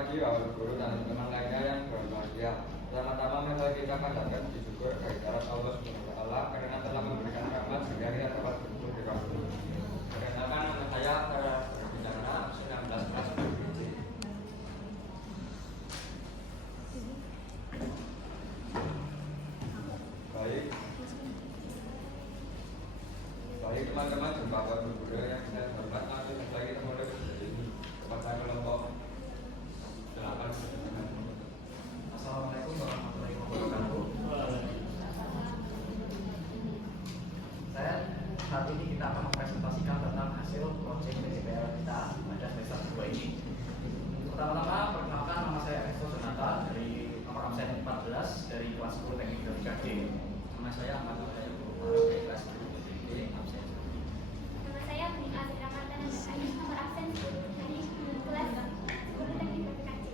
pagi Bapak Guru dan teman lainnya yang berbahagia. Pertama-tama mari kita panjatkan puji syukur kehadirat Allah Subhanahu wa taala karena telah memberikan rahmat sehingga kita dapat berkumpul di waktu. Perkenalkan nama saya Sarah Berbicara 19 kelas BPJ. Baik teman-teman dan Bapak Guru yang saya hormat, langsung saja kita mulai dari kepada kelompok 8. Assalamualaikum warahmatullahi wabarakatuh. Saat ini kita akan mempresentasikan tentang hasil proyek PJPL kita pada semester 2 ini. Pertama-tama perkenalkan, nama saya Resto Sonata dari nomor absen 14 dari kelas 10 Teknik Grafika D. Nama saya Ahmad Hidayat dari kelas 10 D absen. Nama saya Budi Azra Martana dari nomor absen 10 dari kelas 10 Teknik Grafika D.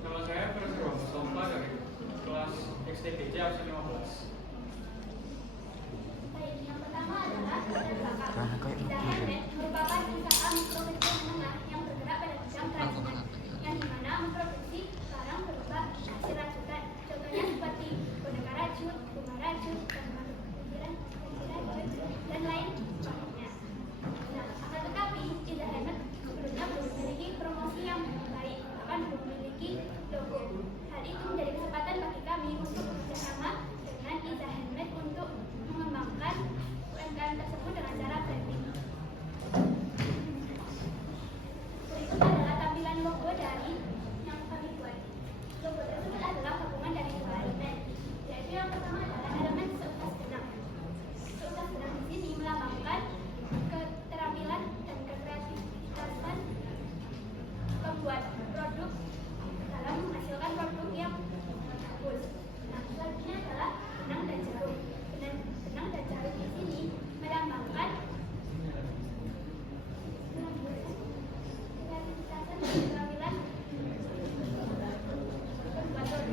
Nama saya Presro Mustafa dari kelas XTPJ absen 15. Baik, yang pertama adalah belakang. Izahanmet merupakan usaha mikro-kecil menengah yang bergerak pada bidang kerajinan, yang dimana memproduksi barang berupa hasil rajutan. Contohnya seperti boneka rajut, bunga rajut, dan lain sebagainya. Nah, akan tetapi Izahanmet sebelumnya belum memiliki promosi yang baik, bahkan belum memiliki logo. Hal itu menjadi kesempatan bagi kami untuk bekerjasama dengan Izahanmet untuk mengembangkan UMKM tersebut dengan cara branding. Berikut adalah tampilan logo dari yang kami buat. Logo tersebut adalah gabungan dari dua elemen, yaitu yang pertama adalah elemen seutas benang. Seutas benang di sini melambangkan keterampilan dan kekreativitasan pembuat produk dalam menghasilkan produk yang bagus. Nah, selanjutnya adalah benang dan jarum. Benang dan jarum di sini melambangkan kreativitasan dan keterampilan pembuat produk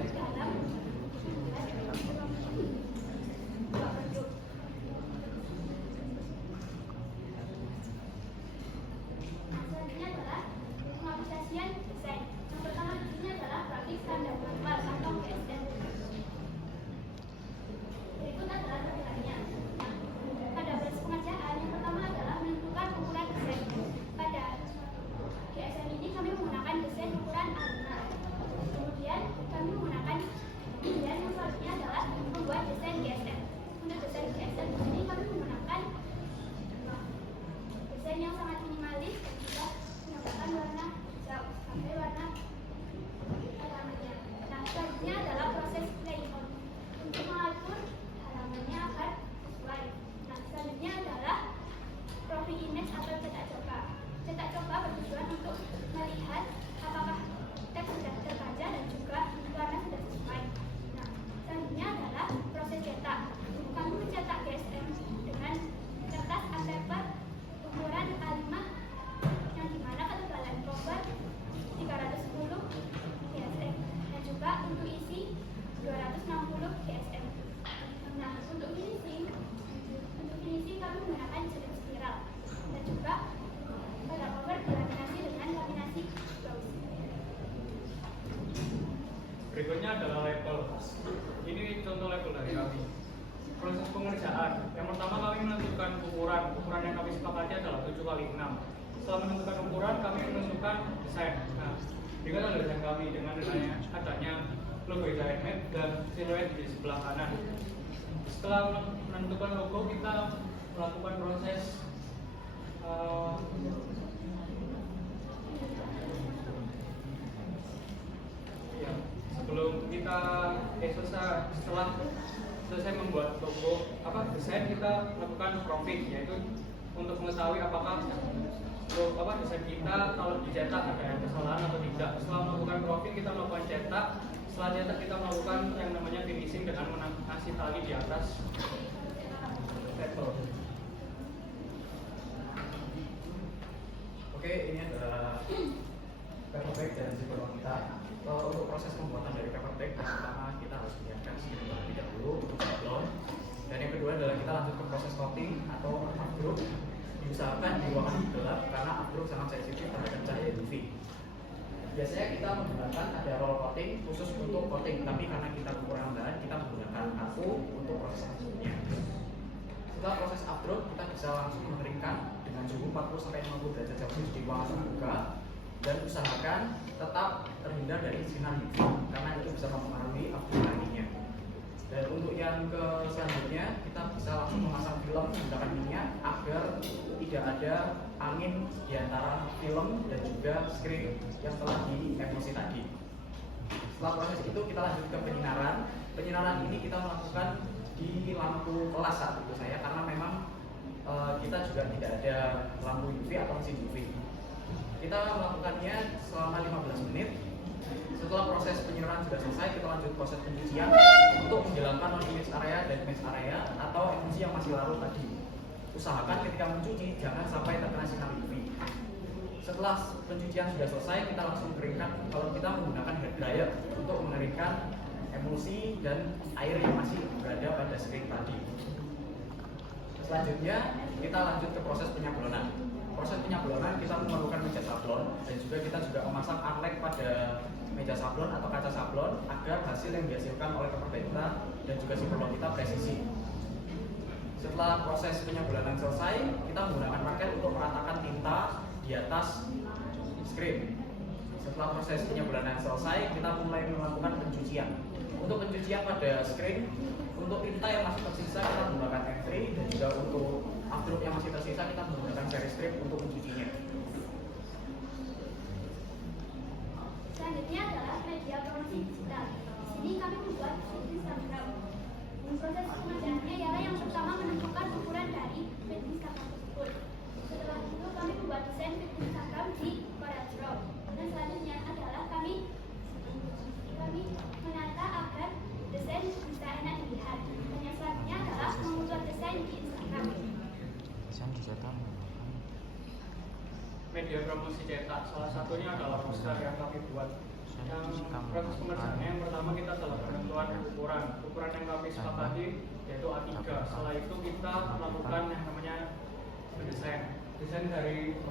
dalam membuat produk. Selanjutnya adalah pengaplikasian desain. Yang pertama di sini adalah grafik standar manual atau GSM. Berikut adalah tampilannya. Pada proses pengerjaan, yang pertama adalah menentukan ukuran desain. Pada GSM ini kami menggunakan desain ukuran A5. Kemudian kami menggunakan yang selanjutnya adalah membuat desain GSM. Untuk desain GSM ini kami menggunakan desain yang sangat minimalis dan juga menggunakan warna hijau sampai warna halamannya. Nah, selanjutnya adalah proses layout untuk mengatur halamannya agar sesuai. Nah, selanjutnya adalah profil image atau cetak coba. Cetak coba bertujuan untuk melihat apakah teks sudah terbaca dan juga warna sudah sesuai. Nah, selanjutnya adalah proses cetak. Kami mencetak GSM dengan kertas A4 ukuran A5 yang dimana ketebalan cover 310 GSM dan juga untuk isi 260 GSM. Nah, untuk finishing kami menggunakan jenis spiral dan juga pada cover dilaminasi dengan laminasi gloss. Berikutnya adalah label. Ini contoh label dari kami. Proses pengerjaan. Yang pertama kami menentukan ukuran. Ukuran yang kami sepakati adalah 7x6. Setelah menentukan ukuran, kami menentukan desain. Nah, ini adalah desain kami dengan adanya logo Izahanmet dan siluet di sebelah kanan. Setelah menentukan logo, kita melakukan proses sebelum kita setelah selesai membuat logo desain, kita lakukan proofing, yaitu untuk mengetahui apakah desain kita kalau dicetak ada kesalahan atau tidak. Setelah melakukan proofing, kita melakukan cetak. Setelah cetak, kita melakukan yang namanya finishing dengan mengasih tali di atas label. Oke, ini adalah paper bag dan zipper kita. Untuk proses pembuatan dari paper bag, pertama kita harus menyiapkan skin terlebih dahulu untuk sablon. Dan yang kedua adalah kita lanjut ke proses coating atau diusahakan di ruangan gelap karena afterglow sangat sensitif terhadap cahaya UV. biasanya kita menggunakan ada roll coating khusus untuk coating, tapi karena kita kekurangan bahan, kita menggunakan kartu untuk proses selanjutnya. Setelah proses updraft, kita bisa langsung mengeringkan dengan suhu 40-50 derajat Celcius di ruangan terbuka, dan usahakan tetap terhindar dari sinar UV karena itu bisa mempengaruhi updraft nantinya. Dan untuk yang ke selanjutnya, kita bisa langsung memasang film menggunakan minyak agar tidak ada angin di antara film dan juga screen yang telah diemulsi tadi. Setelah proses itu kita lanjut ke penyinaran. Penyinaran ini kita melakukan di lampu kelas saat itu saya, karena memang kita juga tidak ada lampu UV atau mesin UV. Kita melakukannya selama 15 menit. Setelah proses penyinaran sudah selesai, kita lanjut proses pencucian untuk menghilangkan non-image area dan image area atau emulsi yang masih larut tadi. Usahakan ketika mencuci jangan sampai terkena sinar UV. Setelah pencucian sudah selesai, kita langsung keringkan. Kalau kita menggunakan hair dryer untuk mengeringkan emulsi dan air yang masih berada pada screen tadi. Selanjutnya kita lanjut ke proses penyablonan. Proses penyablonan kita memerlukan meja sablon dan juga kita memasang arlek pada meja sablon atau kaca sablon agar hasil yang dihasilkan oleh pekerja kita dan juga psikolog kita presisi. Setelah proses penyablonan selesai, kita menggunakan parket untuk meratakan tinta di atas screen. Setelah proses penyablonan selesai, kita mulai melakukan pencucian. Untuk pencucian pada screen, untuk tinta yang masih tersisa kita menggunakan M3 dan juga untuk updraft yang masih tersisa kita menggunakan seri strip untuk mencucinya. Selanjutnya adalah media promosi digital. Di sini kami membuat situs Instagram. Proses pengerjaannya ialah yang pertama menentukan ukuran dari feed Instagram tersebut. Setelah itu kami membuat desain feed Instagram di CorelDRAW. Dan selanjutnya adalah kami menata agar desain bisa enak dilihat. Dan yang selanjutnya adalah membuat desain di Instagram. Media promosi cetak, salah satunya adalah poster yang kami buat. Yang proses pengerjaannya yang pertama kita telah penentuan ukuran yang kami sepakati yaitu A3. Setelah itu kita melakukan yang namanya desain dari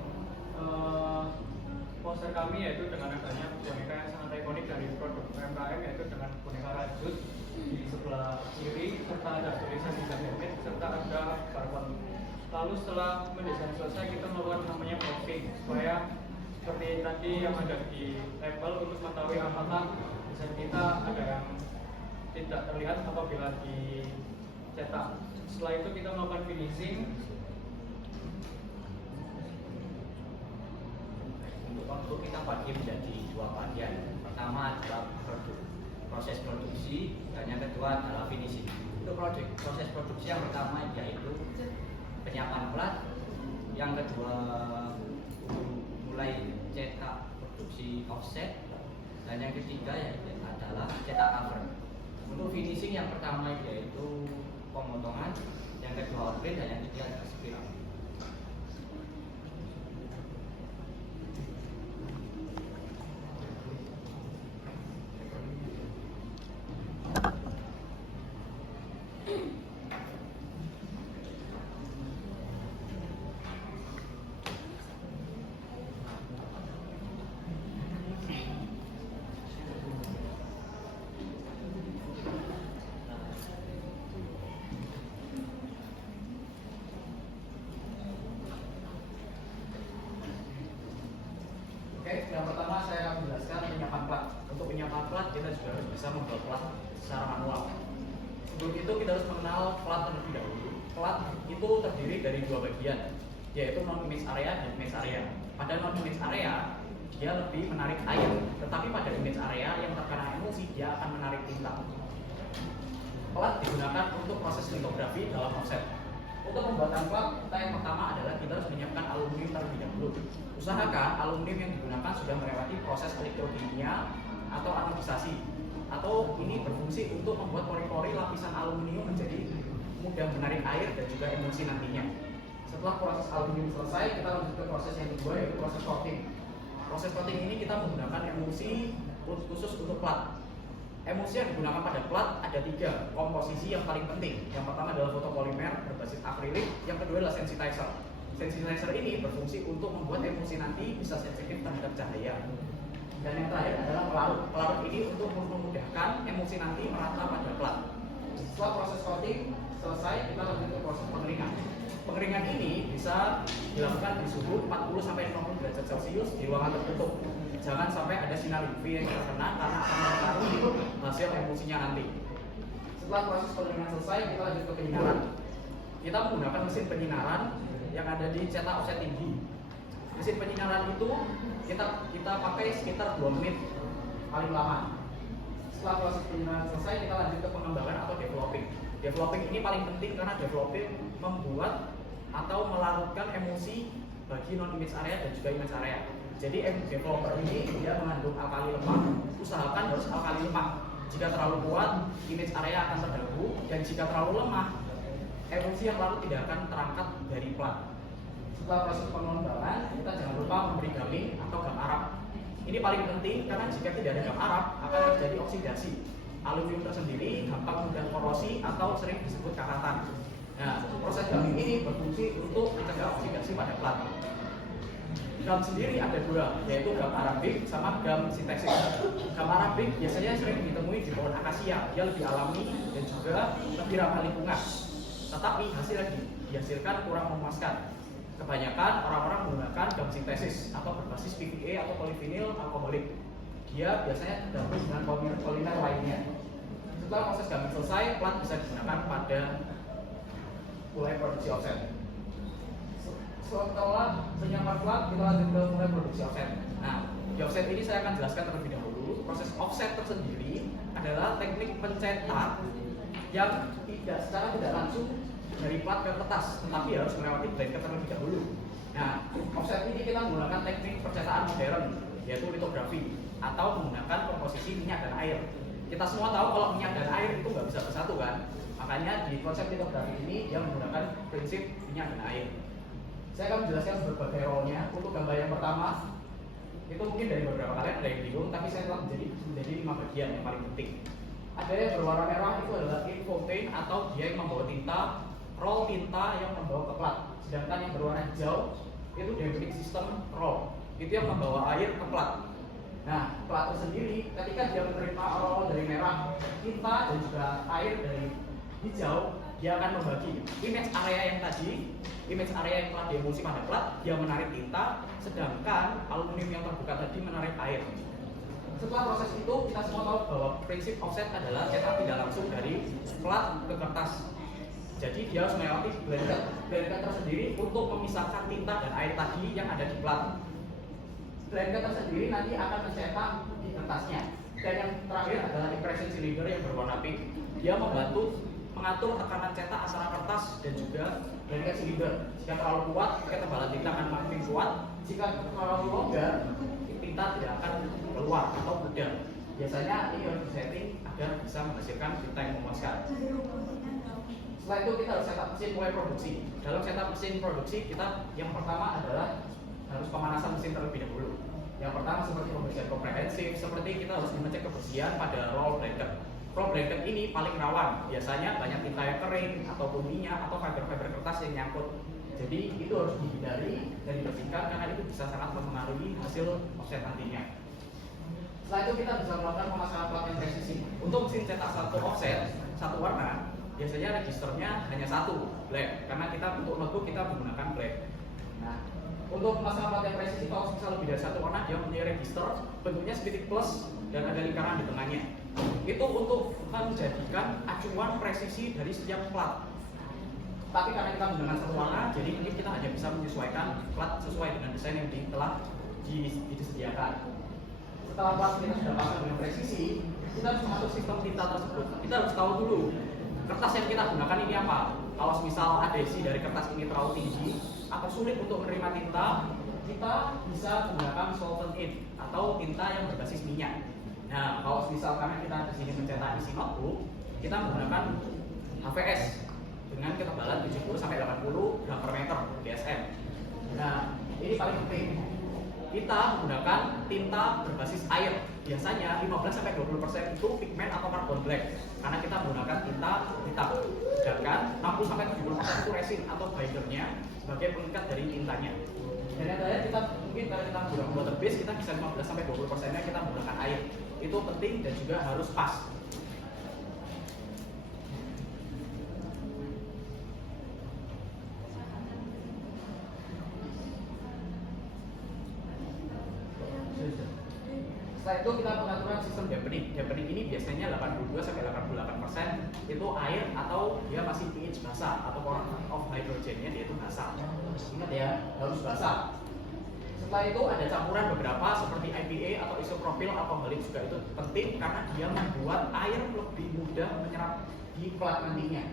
poster kami, yaitu dengan adanya boneka yang sangat ikonik dari produk UMKM, yaitu dengan boneka Rajut di sebelah kiri serta ada tulisan di Demit serta ada barcode. Lalu setelah mendesain selesai, kita melakukan namanya proofing supaya seperti tadi yang ada di label untuk mengetahui apakah desain kita ada yang tidak terlihat apabila dicetak. Setelah itu kita melakukan finishing. Untuk kita bagi menjadi dua bagian. Pertama adalah proses produksi dan yang kedua adalah finishing. Untuk proses produksi yang pertama yaitu penyiapan plat, yang kedua mulai cetak produksi offset, dan yang ketiga adalah cetak cover. Untuk finishing yang pertama yaitu pemotongan, yang kedua outprint, dan yang ketiga adalah spiral. Oke, yang pertama saya akan menjelaskan penyiapan plat. Untuk penyiapan plat kita juga harus bisa membuat plat secara manual. Sebelum itu kita harus mengenal plat terlebih dahulu. Plat itu terdiri dari dua bagian, yaitu non-image area dan image area. Pada non-image area dia lebih menarik air, tetapi pada image area yang terkena emulsi dia akan menarik tinta. Plat digunakan untuk proses litografi dalam offset. Untuk pembuatan plat, kita yang pertama adalah kita harus menyiapkan aluminium terlebih dahulu. Usahakan aluminium yang digunakan sudah melewati proses elektrokimia atau anodisasi, atau ini berfungsi untuk membuat pori-pori lapisan aluminium menjadi mudah menarik air dan juga emulsi nantinya. Setelah proses aluminium selesai, kita lanjut ke proses yang kedua, yaitu proses coating. Proses coating ini kita menggunakan emulsi khusus untuk plat. Emulsi yang digunakan pada plat ada tiga komposisi yang paling penting. Yang pertama adalah fotopolimer berbasis akrilik, yang kedua adalah sensitizer. Sensitizer ini berfungsi untuk membuat emulsi nanti bisa sensitif terhadap cahaya. Dan yang terakhir adalah pelarut. Pelarut ini untuk memudahkan emulsi nanti merata pada plat. Setelah proses coating selesai, kita lanjut ke proses pengeringan. Pengeringan ini bisa dilakukan di suhu 40 sampai 50 derajat Celcius di ruangan tertutup. Jangan sampai ada sinar UV yang terkena karena akan mempengaruhi hasil emulsinya nanti. Setelah proses pengeringan selesai, kita lanjut ke penyinaran. Kita menggunakan mesin penyinaran yang ada di cetak offset tinggi. Mesin penyinaran itu kita pakai sekitar 2 menit paling lama. Setelah proses penyinaran selesai, kita lanjut ke pengembangan atau developing. Developing ini paling penting karena developing membuat atau melarutkan emulsi bagi non-image area dan juga image area. Jadi developer ini dia mengandung alkali lemak. Usahakan harus alkali lemak. Jika terlalu kuat, image area akan terganggu, dan jika terlalu lemah, emulsi yang larut tidak akan terangkat dari plat. Setelah proses pengembangan, kita jangan lupa memberi gamming atau gam Arab. Ini paling penting karena jika tidak ada gam Arab akan terjadi oksidasi. Aluminium tersendiri gampang mudah korosi atau sering disebut kakatan. Nah, proses gamming ini berfungsi untuk mencegah oksidasi pada plat. Gam sendiri ada dua, yaitu gam arabik sama gam sintesis. Gam arabik biasanya sering ditemui di pohon akasia, dia lebih alami dan juga lebih ramah lingkungan. Tetapi hasil yang dihasilkan kurang memuaskan. Kebanyakan orang-orang menggunakan gam sintesis atau berbasis PVA atau polyvinyl alkoholik. Dia biasanya tergabung dengan polimer lainnya. Setelah proses gamming selesai, plat bisa digunakan pada mulai produksi offset. Setelah penyiapan plat, kita lanjut ke mulai produksi offset. Nah, di offset ini saya akan jelaskan terlebih dahulu. Proses offset tersendiri adalah teknik pencetak yang secara tidak langsung dari plat ke kertas, tetapi harus melewati blanket terlebih dahulu. Nah, offset ini kita menggunakan teknik percetakan modern, yaitu litografi, atau menggunakan komposisi minyak dan air. Kita semua tahu kalau minyak dan air itu nggak bisa bersatu kan? Makanya di konsep litografi ini dia menggunakan prinsip minyak dan air. Saya akan menjelaskan berbagai role-nya. Untuk gambar yang pertama, itu mungkin dari beberapa kalian ada yang bingung, tapi saya telah menjadi 5 bagian yang paling penting. Ada yang berwarna merah, itu adalah ink fountain atau dia yang membawa tinta, roll tinta yang membawa ke plat. Sedangkan yang berwarna hijau, itu damping system roll, itu yang membawa air ke plat. Nah, plat tersendiri ketika dia menerima roll dari merah, tinta dan juga air dari hijau, dia akan membagi image area yang tadi, image area yang telah diemulsi pada plat, dia menarik tinta, sedangkan aluminium yang terbuka tadi menarik air. Setelah proses itu, kita semua tahu bahwa prinsip offset adalah cetak tidak langsung dari plat ke kertas. Jadi dia harus melewati blanket tersendiri untuk memisahkan tinta dan air tadi yang ada di plat. Blanket tersendiri nanti akan mencetak di kertasnya. Dan yang terakhir adalah impression cylinder yang berwarna pink. Dia membantu mengatur tekanan cetak antara kertas dan juga blanket cylinder. Jika terlalu kuat, ketebalan tinta akan makin kuat. Jika terlalu longgar, tinta tidak akan keluar atau pudar. Biasanya ini harus disetting agar bisa menghasilkan tinta yang memuaskan. Setelah itu kita harus setup mesin mulai produksi. Dalam setup mesin produksi kita yang pertama adalah harus pemanasan mesin terlebih dahulu. Yang pertama seperti pembersihan komprehensif, seperti kita harus mengecek kebersihan pada roll blanket. Roll blanket ini paling rawan, biasanya banyak tinta yang kering ataupun minyak atau fiber-fiber kertas yang nyangkut. Jadi itu harus dihindari dan dibersihkan karena itu bisa sangat mempengaruhi hasil offset nantinya. Setelah itu kita bisa melakukan pemasangan plat yang presisi. Untuk mesin cetak satu offset, satu warna, biasanya registernya hanya satu, black, karena kita untuk notebook kita menggunakan black. Nah, untuk pemasangan plat yang presisi, kalau bisa lebih dari satu warna, dia mempunyai register, bentuknya seperti plus dan ada lingkaran di tengahnya. Itu untuk menjadikan acuan presisi dari setiap plat. Tapi karena kita menggunakan satu warna, jadi mungkin kita hanya bisa menyesuaikan plat sesuai dengan desain yang telah disediakan. Setelah plat kita sudah pasang dengan presisi, kita harus mengatur sistem tinta tersebut. Kita harus tahu dulu kertas yang kita gunakan ini apa. Kalau misal adhesi dari kertas ini terlalu tinggi atau sulit untuk menerima tinta, kita bisa menggunakan solvent ink atau tinta yang berbasis minyak. Nah, kalau misal karena kita di sini mencetak isi notebook, kita menggunakan HVS dengan ketebalan 70 sampai 80 gram per meter DSM. Nah, ini paling penting. kita menggunakan tinta berbasis air. Biasanya 15-20% itu pigmen atau carbon black karena kita menggunakan tinta hitam. Sedangkan 60-70% itu resin atau binder-nya sebagai pengikat dari tintanya. Dan yang terakhir kita mungkin kalau kita menggunakan water base kita bisa 15-20%-nya kita menggunakan air. Itu penting dan juga harus pas. Setelah itu kita pengaturan sistem dampening. Dampening ini biasanya 82-88% itu air atau dia masih pH basah atau current of hydrogennya dia itu basah. Ingat ya, harus basah. Setelah itu ada campuran beberapa seperti IPA atau isopropyl alkoholik juga itu penting karena dia membuat air lebih mudah menyerap di kelat nantinya.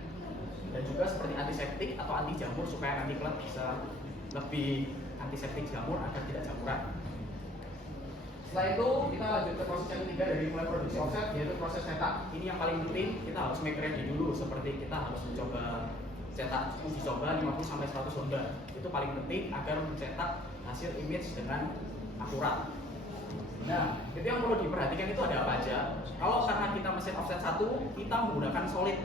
Dan juga seperti antiseptik atau anti jamur supaya nanti kelat bisa lebih antiseptik jamur agar tidak jamuran. Setelah itu kita lanjut ke proses yang ketiga dari mulai produksi offset yaitu proses cetak. Ini yang paling penting, kita harus make ready dulu seperti kita harus mencoba cetak uji coba 50-100 lembar. Itu paling penting agar mencetak hasil image dengan akurat. Nah, itu yang perlu diperhatikan itu ada apa aja. Kalau karena kita mesin offset 1, kita menggunakan solid.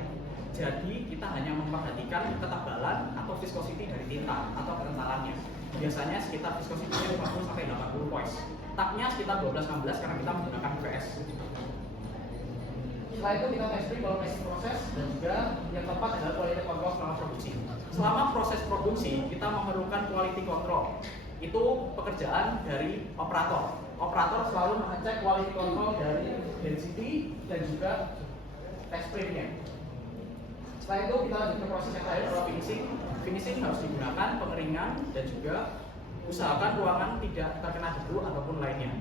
Jadi kita hanya memperhatikan ketebalan atau viscosity dari tinta atau kekentalannya. Biasanya sekitar viscosity-nya 50-80 points. Taknya sekitar 12-16 karena kita menggunakan UVS. Setelah itu kita testing kalau testing proses dan juga yang keempat adalah quality control selama produksi. Selama proses produksi kita memerlukan quality control. Itu pekerjaan dari operator. Operator selalu mengecek quality control dari density dan juga test print-nya. Setelah itu kita lanjut ke proses yang terakhir adalah finishing. Finishing harus digunakan pengeringan dan juga usahakan ruangan tidak terkena debu ataupun lainnya.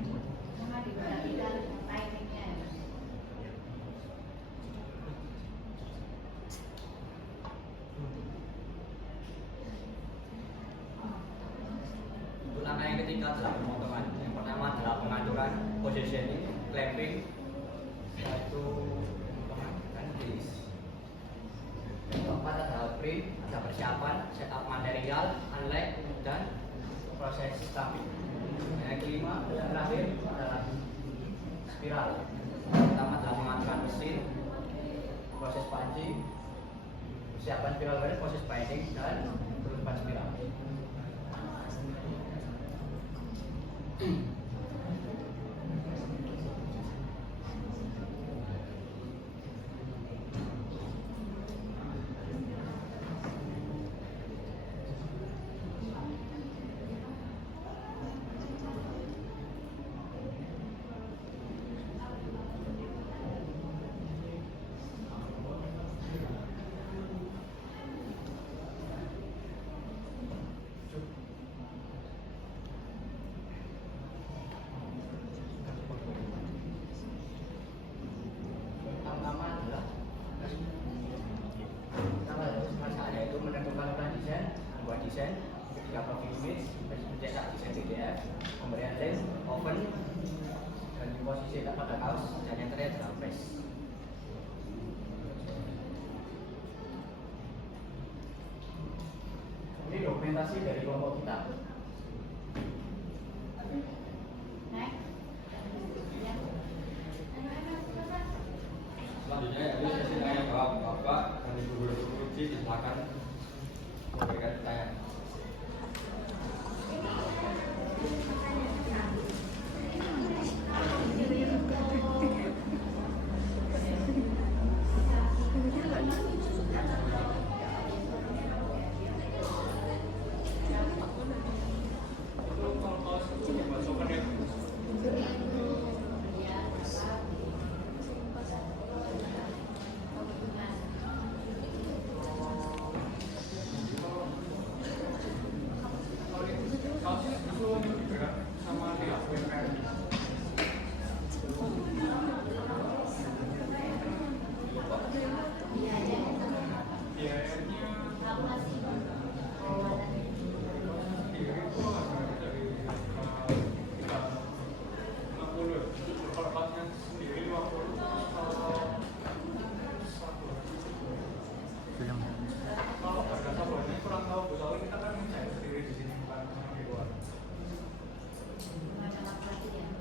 Untuk langkah yang ketiga adalah pemotongan. Yang pertama adalah pengaturan positioning, clamping, yaitu pemotongan dis. Yang keempat adalah print, ada persiapan, setup material, unlock dan proses stamping. Yang kelima dan terakhir adalah spiral. Pertama adalah pengaturan mesin, proses pancing, persiapan spiral wear, proses binding dan penutupan spiral. Desain, ketika profil image, mencetak desain PDF, pemberian lens, oven, dan posisi pada kaos, dan yang terakhir adalah press. Ini dokumentasi dari kelompok kita. Selanjutnya yaitu sesi tanya jawab. Bapak dan Ibu Guru Uji silakan memberikan pertanyaan.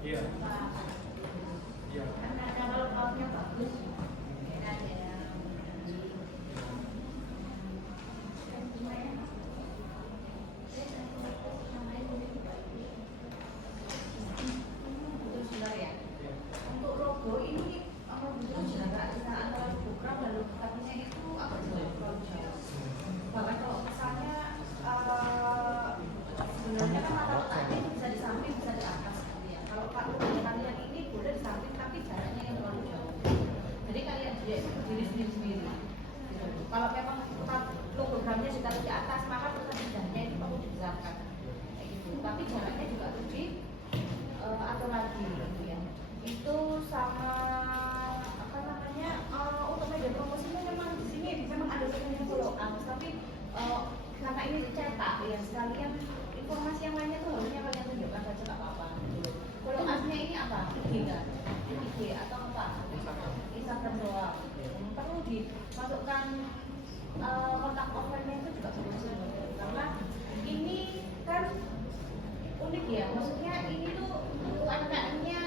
Iya. Pak. Iya. Karena kalau kaosnya bagus, ya ada yang Terus sebentar ya. Iya. Untuk logo ini apa betul jarak antara program dan lokasinya itu apa jauh terlalu jauh. Bahkan kalau misalnya sebenarnya kan mata letaknya itu bisa di samping bisa di atas gitu ya. Kalau Pak kalian ini boleh di samping tapi jaraknya yang terlalu jauh. Jadi kalian dia itu berdiri sendiri-sendiri. Gitu. Kalau memang logogramnya ditaruh di atas maka persenjaannya itu perlu dibesarkan. Kayak gitu. Tapi jaraknya juga harus di atur lagi gitu ya. Itu sama apa namanya untuk media promosinya memang di sini memang ada sebenarnya follow up tapi karena ini dicetak ya sekalian informasi yang lainnya tuh harusnya kalian tunjukkan saja nggak apa-apa. Follow up-nya ini apa? IG nggak? IG atau apa? Instagram doang. Perlu dimasukkan kontak offline-nya itu juga bagus karena ini kan unik ya. Maksudnya ini tuh UMKM-nya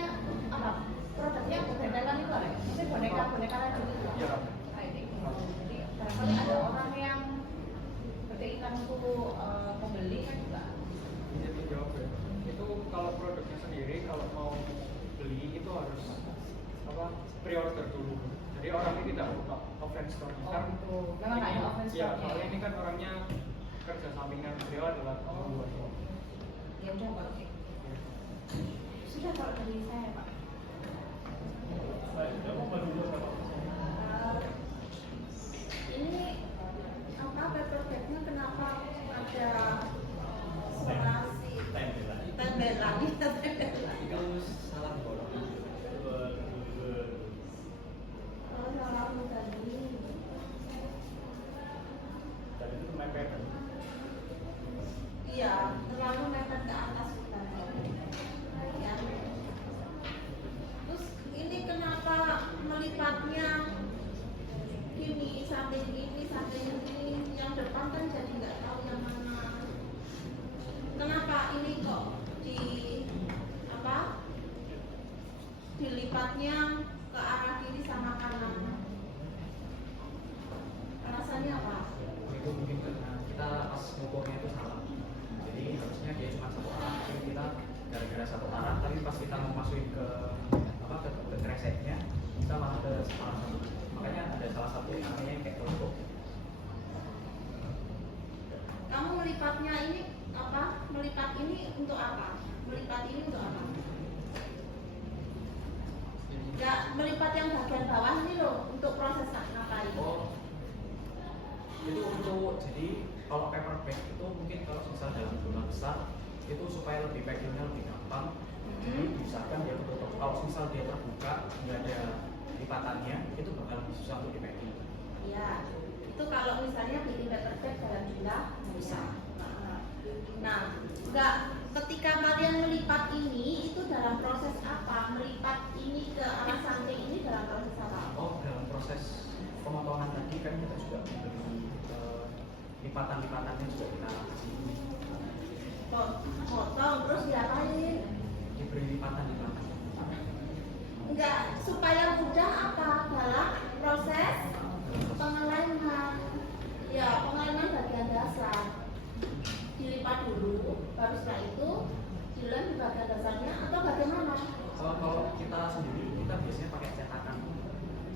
apa? Produknya boneka itu apa? Maksudnya boneka lagi gitu. Iya. Kayak gitu. Jadi barangkali ada orang yang berkeinginan untuk membeli kan juga. Jadi jawab ya. Itu kalau produknya sendiri kalau mau beli itu harus apa? Pre-order dulu. Jadi orang ini tidak buka offline store-nya. Oh, Kan gitu. Memang nggak ada offline Iya, store-nya. soalnya ini kan orangnya kerja sampingan beliau adalah guru. Ya udah Pak, oke. Sudah kalau dari saya Pak. Ini apa paper bag-nya kenapa ada serasi tembelan Itu salah bolong. salah tadi. Dan itu mepet. Iya, terlalu mepet ke atas tadi. Ya. Terus ini kenapa melipatnya ini samping ini yang depan kan jadi nggak tahu yang mana. Kenapa ini kok dilipatnya ke arah kiri sama kanan? Alasannya apa? Itu mungkin karena kita pas ngukurnya itu salah. Jadi harusnya dia cuma satu arah, tapi kita gara-gara satu arah, tapi pas kita mau masukin ke apa ke kreseknya, kita malah ke salah satu. Makanya ada salah satu yang namanya kayak kelompok. Kamu melipatnya ini apa? Melipat ini untuk apa? Melipat ini untuk apa? Ya, melipat yang bagian bawah ini loh untuk proses ngapain? Oh, itu untuk jadi kalau paper bag itu mungkin kalau misal dalam jumlah besar itu supaya lebih packingnya lebih gampang. Jadi misalkan dia tertutup. Kalau misal dia terbuka nggak ada lipatannya itu bakal lebih susah untuk di packing. Iya, itu kalau misalnya bikin paper bag dalam jumlah besar. Nah, enggak ketika kalian melipat ini itu dalam proses apa? Melipat ini ke arah samping ini dalam proses apa? Oh, dalam proses pemotongan tadi kan kita juga memberi lipatan-lipatannya juga kita kasih. Potong terus diapain? Diberi lipatan-lipatan. Enggak, supaya mudah apa? Dalam proses pengeleman. Ya, pengeleman bagian dasar. Dilipat dulu, baru setelah itu dilem di bagian dasarnya atau bagaimana? Kalau kita sendiri kita biasanya pakai cetakan.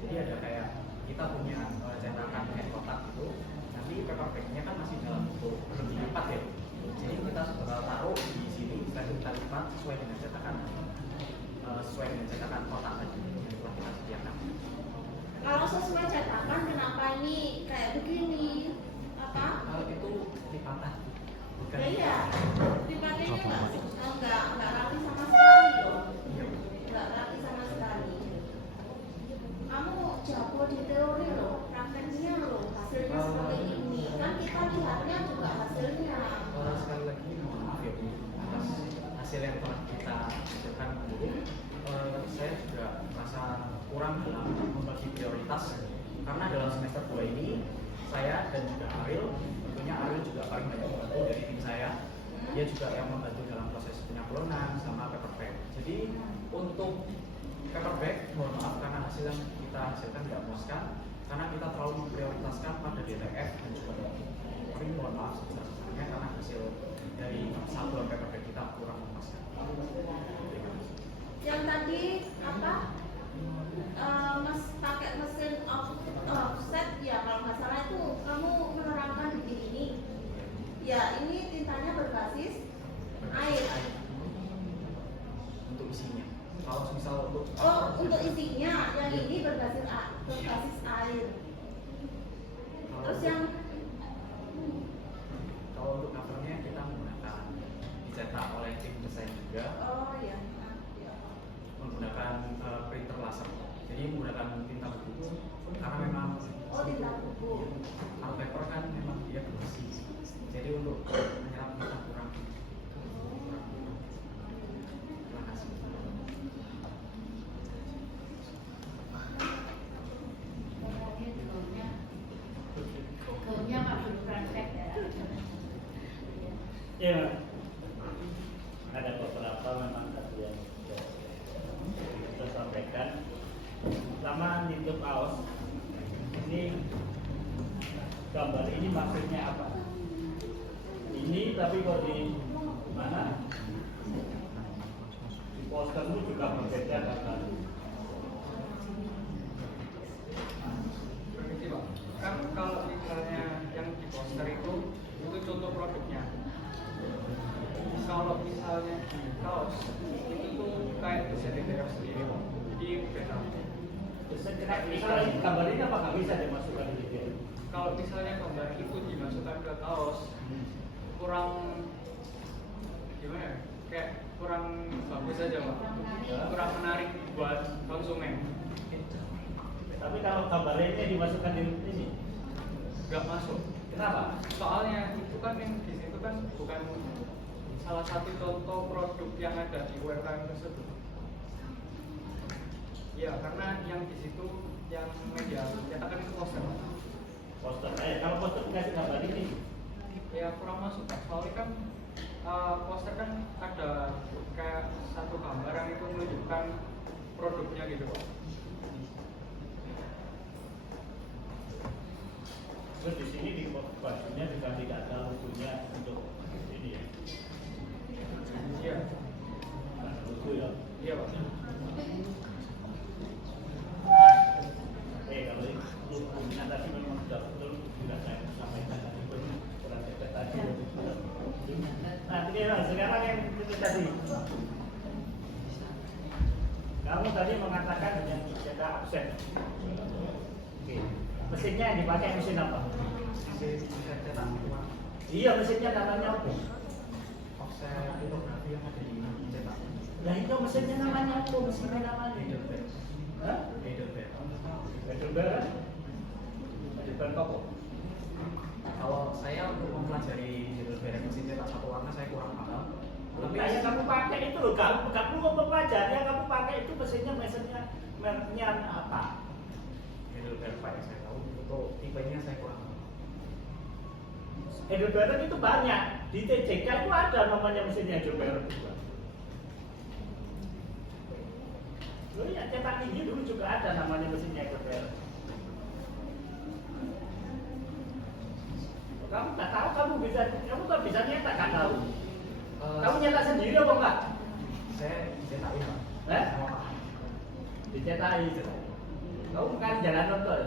Jadi ada kayak kita punya cetakan kayak kotak itu. Nanti paper bag-nya kan masih dalam bentuk lebih lipat ya. Jadi kita taruh di sini, kita lipat sesuai dengan cetakan kotak tadi yang telah kita sediakan. Kalau sesuai cetakan, kenapa ini kayak begini? Apa? Itu lipatan. Bukan Ya iya, lipatnya enggak rapi sama sekali loh. Iya. Enggak rapi sama sekali. Kamu jago di teori loh, prakteknya loh, hasilnya seperti ini. Kan kita lihatnya juga hasilnya. Sekali lagi mohon maaf ya Bu atas hasil yang telah kita hasilkan dulu. Saya juga merasa kurang dalam membagi prioritas karena dalam semester 2 ini saya dan juga Ariel, tentunya Ariel juga paling banyak membantu dari tim saya. Dia juga yang membantu dalam proses penyempurnan sama paper bag. Jadi Untuk paperback, mohon maaf karena hasil yang kita hasilkan tidak memuaskan karena kita terlalu memprioritaskan pada DTF dan juga print. Mohon maaf sebesar-besarnya karena hasil dari sampel paperback kita kurang memuaskan. Yang tadi apa? Pakai mesin offset ya, kalau nggak salah itu kamu menerangkan di ini. Ya, ini tintanya berbasis air. Untuk isinya. Kalau misal untuk Untuk isinya, yang ini berbasis air. Terus yang kalau untuk covernya kita menggunakan dicetak oleh tim desain juga ya. menggunakan printer laser. Jadi menggunakan tinta buku karena memang Tinta buku. art paper kan memang dia bersih. Jadi untuk menyerap tinta kurang. Terima kasih. Gomnya Pak Guru praktek ya. Iya, ada beberapa memang tadi yang kita sampaikan. Sama nitip kaos, ini gambar ini maksudnya apa? Ini tapi kok di mana? Di postermu juga berbeda gambar. Permisi Pak, kan kalau misalnya yang di poster itu contoh produknya. Kalau misalnya di kaos itu tuh kayak bisa diterap sendiri Pak. Jadi beda. Misalnya gambar ini apa nggak bisa dimasukkan di video? Kalau misalnya gambar itu dimasukkan ke kaos kurang gimana ya? Kayak kurang bagus aja Pak. Kurang menarik buat konsumen. Tapi kalau gambar ini dimasukkan di ini, Nggak masuk. kenapa? Soalnya itu kan yang di situ kan bukan salah satu contoh produk yang ada di UMKM tersebut. Ya, karena yang di situ yang media cetakan itu poster. Poster. Kalau poster dikasih gambar ini, Ya kurang masuk Pak. Soalnya kan poster kan ada kayak satu gambar yang itu menunjukkan produknya gitu Pak. terus di sini di bajunya juga tidak ada logonya untuk ini ya. Iya, Nggak ada logo ya. iya Pak. Kalau ini logonya tadi memang sudah betul sudah saya sampaikan tadi itu kurang tepat tadi. Nah, sekarang yang itu tadi. Kamu tadi mengatakan dengan cetak offset. Oke. Mesinnya yang dipakai mesin apa? Mesin cetak uang. Iya, mesinnya namanya apa? Offset litografi yang ada di cetak. Nah itu mesinnya namanya apa? Mesinnya namanya? Heidelberg. Hah? Heidelberg. Heidelberg? Heidelberg apa? Kalau saya untuk mempelajari Heidelberg mesin cetak satu warna saya kurang paham. Tapi yang kamu pakai itu loh, kamu mau mempelajari yang kamu pakai itu mesinnya mereknya apa? Heidelberg Pak yang saya tahu untuk tipenya saya kurang paham. Heidelberg itu banyak, di TJK itu ada namanya mesinnya Heidelberg juga. Loh ya, cetak tinggi dulu juga ada namanya mesinnya Heidelberg. Kamu nggak tahu, kamu kan bisa nyetak, nggak tahu. Kamu nyetak sendiri apa enggak? Saya dicetakin Pak. Eh? Sama Pak. Dicetakin. Kamu kan jalan nonton,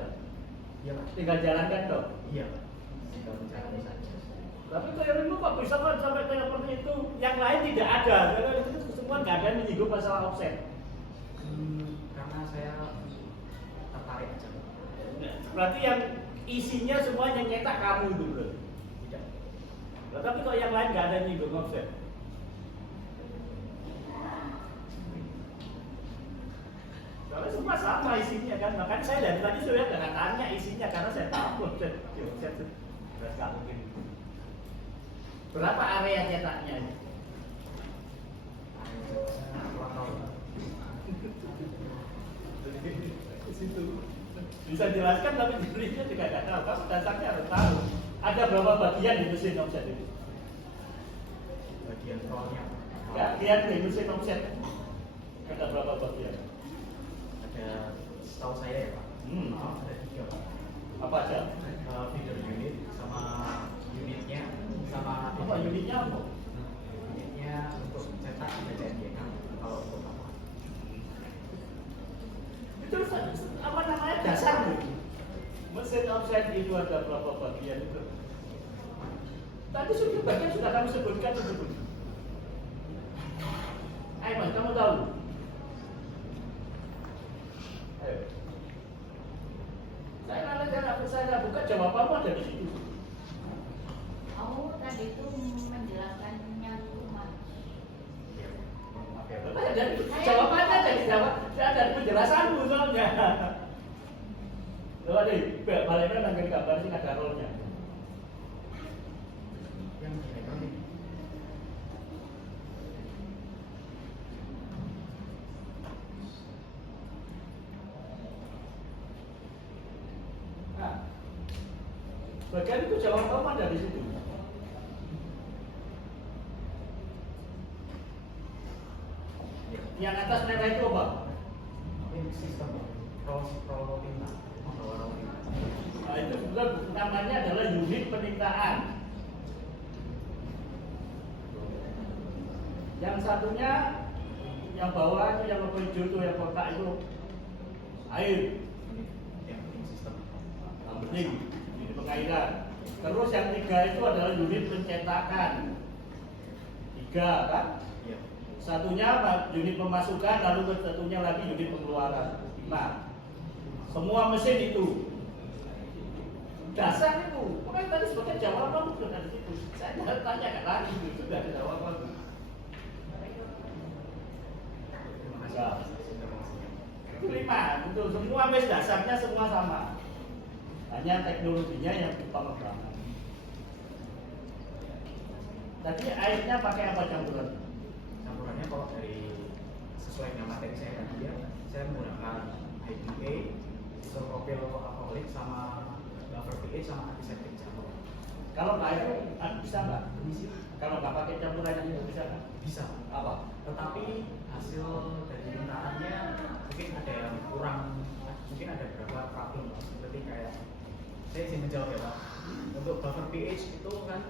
Iya Pak. tinggal jalankan toh. Iya Pak. Tinggal menjalani saja. Tapi kayak kok bisa kan sampai kayak seperti itu? Yang lain tidak ada, karena itu semua nggak ada yang menyinggung masalah offset. Karena saya tertarik aja Pak. Berarti yang isinya semuanya nyetak kamu itu bro. Tidak. Nah, tapi kalau yang lain nggak ada yang nyinggung offset. Karena semua sama isinya kan, makanya saya dari tadi sudah nggak tanya isinya karena saya tahu offset beras nggak mungkin. Berapa area cetaknya? Kurang tahu Pak. Situ bisa jelaskan tapi dirinya juga nggak tahu. Kamu dasarnya harus tahu. Ada berapa bagian di mesin offset itu? Bagian rollnya. Bagian di mesin offset ada berapa Ada 3 Pak. Apa aja? Feeder unit sama unitnya sama Apa unitnya apa? unitnya untuk cetak BCNYK kalau untuk apa? Itu apa namanya dasar tuh? Mesin offset itu ada berapa bagian itu? Tadi sudah bagian sudah kami sebutkan tersebut. Ayo Mas, kamu tahu? Ayo. Saya buka jawabanmu ada di situ. Kamu tadi itu menjelaskan nyambung Mas. Maaf ya Pak. Dan jawabannya dari jawab, dari penjelasanmu soalnya. Loh deh, baliknya nanggung gambar sih ada rollnya. Yang elektronik. Nah, bagian itu jawaban ada di situ. Yang atas merah itu apa? Ini sistem roll tinta. Roll tinta. Nah, itu sebetulnya namanya adalah unit penintaan. Yang satunya, yang bawah itu yang warna hijau itu, yang kotak itu air. Yang penting sistem. Yang penting unit pengairan. Terus yang 3 itu adalah unit pencetakan. 3 kan? Iya. Satunya apa? Unit pemasukan, lalu satunya lagi unit pengeluaran. 5. Semua mesin itu dasar itu. Makanya tadi sebagai jawaban sudah di situ. Saya jangan tanya kan lagi itu sudah ada jawaban. Terima kasih. Ya. Informasinya. Itu 5. Betul. Semua mes dasarnya semua sama. Hanya teknologinya yang pengembangan. Tadi airnya pakai apa campuran? Campurannya kalau dari sesuai dengan materi saya tadi ya, saya menggunakan IPA, isopropyl alkoholik sama buffer pH sama antiseptik jamur. Kalau nggak itu bisa nggak? Kalau nggak pakai campuran itu bisa nggak? Bisa. Apa? Tetapi hasil dari mintaannya mungkin ada yang kurang, mungkin ada beberapa problem seperti kayak saya izin menjawab ya Pak. Untuk buffer pH itu kan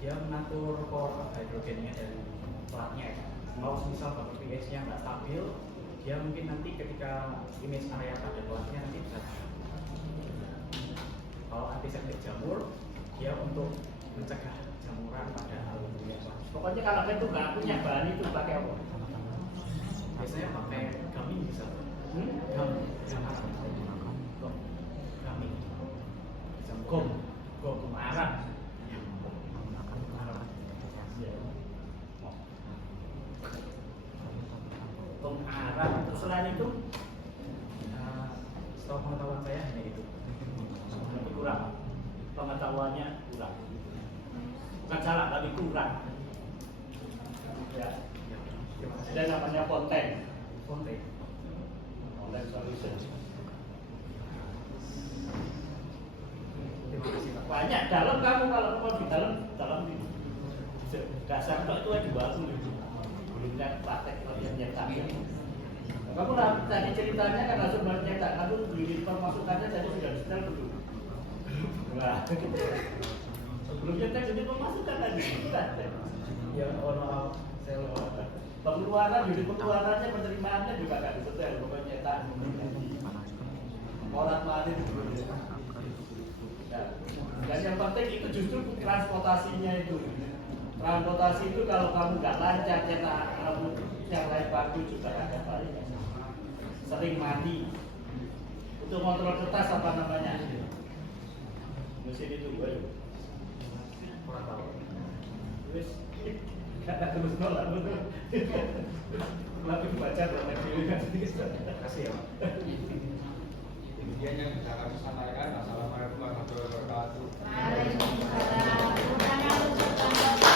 dia mengatur core hidrogennya dari platnya ya. Kalau misal buffer pH-nya nggak stabil, dia mungkin nanti ketika image area pada platnya nanti bisa. Kalau antiseptik jamur, dia untuk mencegah jamuran pada aluminium. Pokoknya kalau itu nggak punya bahan itu pakai apa? Biasanya pakai gamin bisa. Gamin. Gom, gom arang. Gom arang. Terus selain itu Setahu pengetahuan saya hanya itu. berarti kurang. Pengetahuannya kurang. Bukan salah, tapi kurang. Ya. Ya, terima kasih. Ada namanya konten. Konten. Konten solution. Terima kasih Pak. Banyak dalam kamu kalau mau di dalam itu. Dasar itu aja bagus itu. Belumnya praktek latihan nyetak. Kamu tadi ceritanya kan langsung nyetak, kamu beli pemasukannya tadi sudah detail belum? Nah, sebelum nyetak jadi pemasukan tadi. Ya, maaf. Saya lupa. Pengeluaran, jadi pengeluarannya, penerimaannya juga nggak detail, pokoknya nyetak. Morat marit itu. Dan yang penting itu justru transportasinya itu. Transportasi itu kalau kamu nggak lancar cetak rambut yang lain bagus juga ada balik. Sering mandi. Untuk kontrol kertas apa namanya? Mesin itu gue. Kurang tahu. Terus kata terus nolak betul. Lagi baca berapa kali kan? Terima kasih ya Pak. Demikian yang bisa kami sampaikan. Assalamualaikum warahmatullahi wabarakatuh. Waalaikumsalam. Kurang